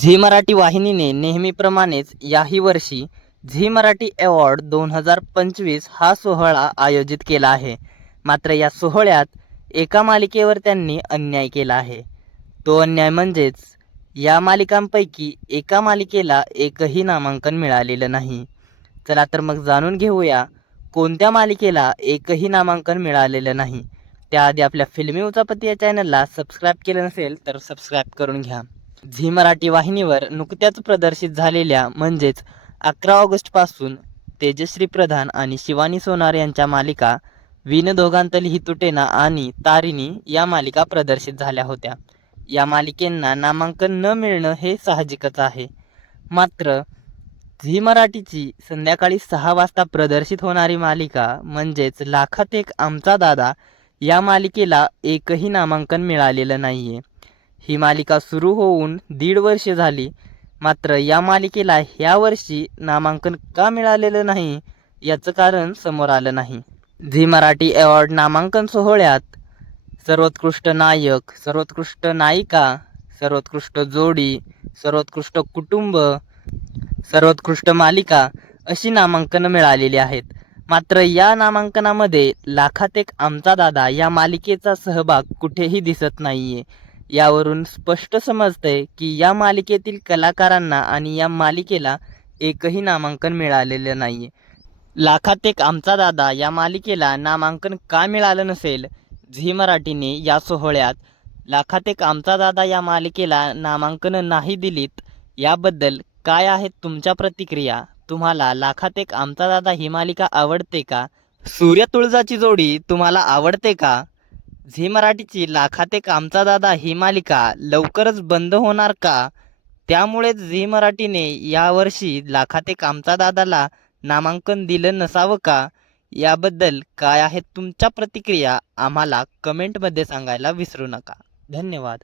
Zee Marathi वाहिनीने नेहमीप्रमाणेच याही वर्षी झी मराठी अवॉर्ड दोन हजार पंचवीस हा सोहळा आयोजित केला आहे. मात्र या सोहळ्यात एका मालिकेवर त्यांनी अन्याय केला आहे. तो अन्याय म्हणजेच या मालिकांपैकी एका मालिकेला एकही नामांकन मिळालेलं नाही. चला तर मग जाणून घेऊया कोणत्या मालिकेला एकही नामांकन मिळालेलं नाही. त्याआधी आपल्या फिल्मी उचापती या चॅनलला सबस्क्राईब केलं नसेल तर सबस्क्राईब करून घ्या. झी मराठी वाहिनीवर नुकत्याच प्रदर्शित झालेल्या म्हणजेच अकरा ऑगस्टपासून तेजश्री प्रधान आणि शिवानी सोनार यांच्या मालिका विन दोघांतली ही तुटेना आणि तारिणी या मालिका प्रदर्शित झाल्या होत्या. या मालिकेंना नामांकन न मिळणं हे साहजिकच आहे. मात्र झी मराठीची संध्याकाळी सहा वाजता प्रदर्शित होणारी मालिका म्हणजेच लाखात एक आमचा दादा या मालिकेला एकही नामांकन मिळालेलं नाही आहे ही मालिका सुरू होऊन दीड वर्ष झाली. मात्र या मालिकेला ह्या वर्षी नामांकन का मिळालेलं नाही याचं कारण समोर आलं नाही. झी मराठी अवॉर्ड नामांकन सोहळ्यात सर्वोत्कृष्ट नायक सर्वोत्कृष्ट नायिका सर्वोत्कृष्ट जोडी सर्वोत्कृष्ट कुटुंब सर्वोत्कृष्ट मालिका अशी नामांकनं मिळालेली आहेत. मात्र या नामांकनामध्ये लाखात एक आमचा दादा या मालिकेचा सहभाग कुठेही दिसत नाहीये. यावरून स्पष्ट समजतंय की या मालिकेतील कलाकारांना आणि या मालिकेला एकही नामांकन मिळालेलं नाहीये. लाखात एक आमचा दादा या मालिकेला नामांकन का मिळालं नसेल? झी मराठीने या सोहळ्यात लाखात एक आमचा दादा या मालिकेला नामांकनं नाही दिलीत याबद्दल काय आहेत तुमच्या प्रतिक्रिया? तुम्हाला लाखात एक आमचा दादा ही मालिका आवडते का? सूर्य तुळजाची जोडी तुम्हाला आवडते का? झी मराठीची लाखाते कामचा आमचा दादा ही मालिका लवकरच बंद होणार का? त्यामुळेच झी मराठीने यावर्षी लाखाते कामचा आमचा दादाला नामांकन दिलं नसावं का? याबद्दल काय आहेत तुमच्या प्रतिक्रिया? आम्हाला कमेंटमध्ये सांगायला विसरू नका. धन्यवाद.